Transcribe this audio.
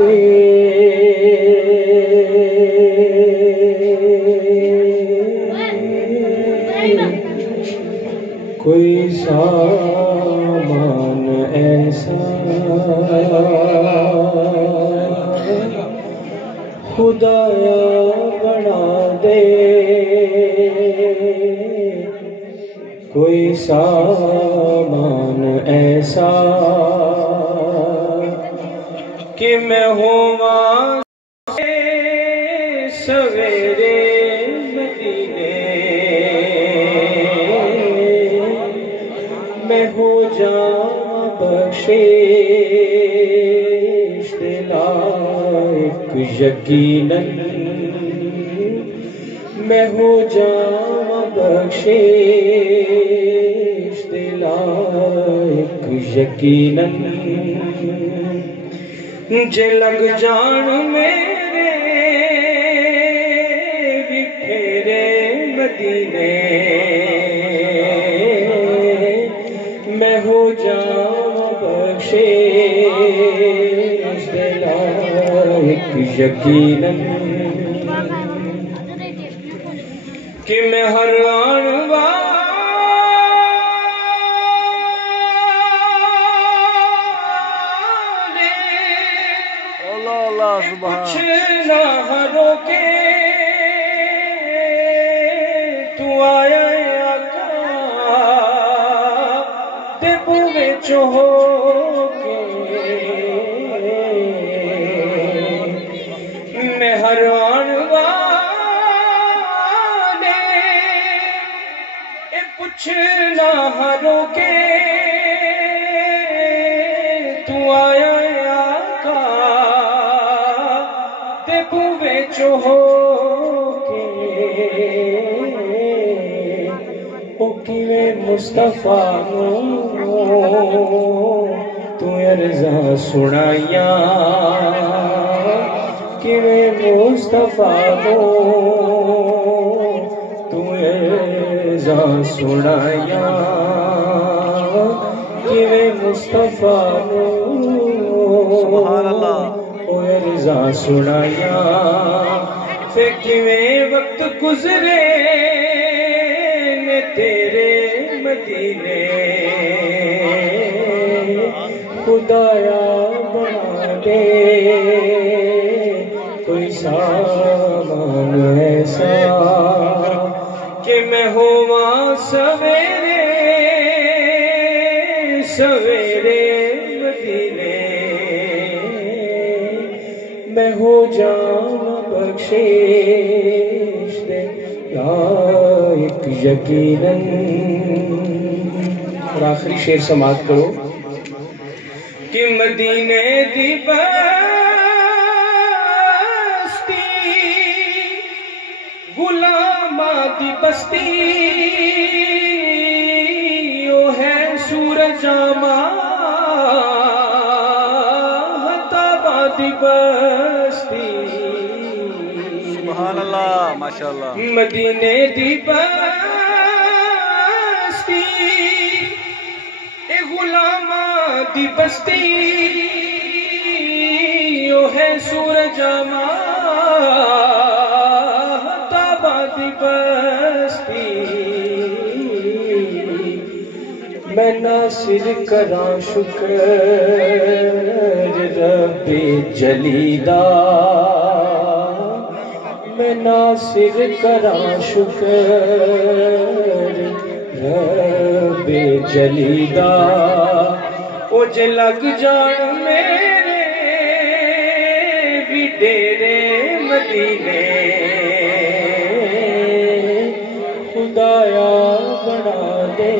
दे। कोई सामान ऐसा खुदाया बना दे। कोई सामान ऐसा कि मैं होवा सवेरे मदीने, मैं हो जाऊं बख्शिश लायक यकीनन, मैं हो जाऊं बख्शिश लायक यकीनन। जे लग जान मेरे भी फेरे मदीने, मैं हो जाऊं बख्शिश लायक यकीनन। कि मैं हर आनवा कुछ ना हरों के तू आया आका ते बुवे चोहो के। मैं हर आनवा ने कुछ ना हरों के तू आया आका बुवे चोहो के। ओ किवे मुस्तफा तू अर्ज़ा सुनाया, किवे मुस्तफा तू अर्ज़ा सुनाया, किवे मुस्तफा सुभान अल्लाह अर्ज़ा सुनाया। फिर किवें वक्त गुजरे ने तेरे मदीने, खुदाया बना दे कोई सामान ऐसा कि मैं होवा सवेरे सवेरे मदीने, मैं हो जाऊं बख्शिश लायक यकीनन। और आखिरी शेर समाप्त करो कि मदीने दी बस्ती गुलामा दी बस्ती ओ है सूरजामा दी बस्ती। सुभान अल्लाह माशाअल्लाह। मदीने दी बस्ती ए गुलामा दी बस्ती ओ है सूरजामा ताबा दी बस्ती। मैं नासिर करा शुक्र रब्बे जलीदा, मैं नासिर करा शुक्र रब्बे जलीदा। ओ जे लग जान मेरे भी डेरे मदीने, खुदाया बना दे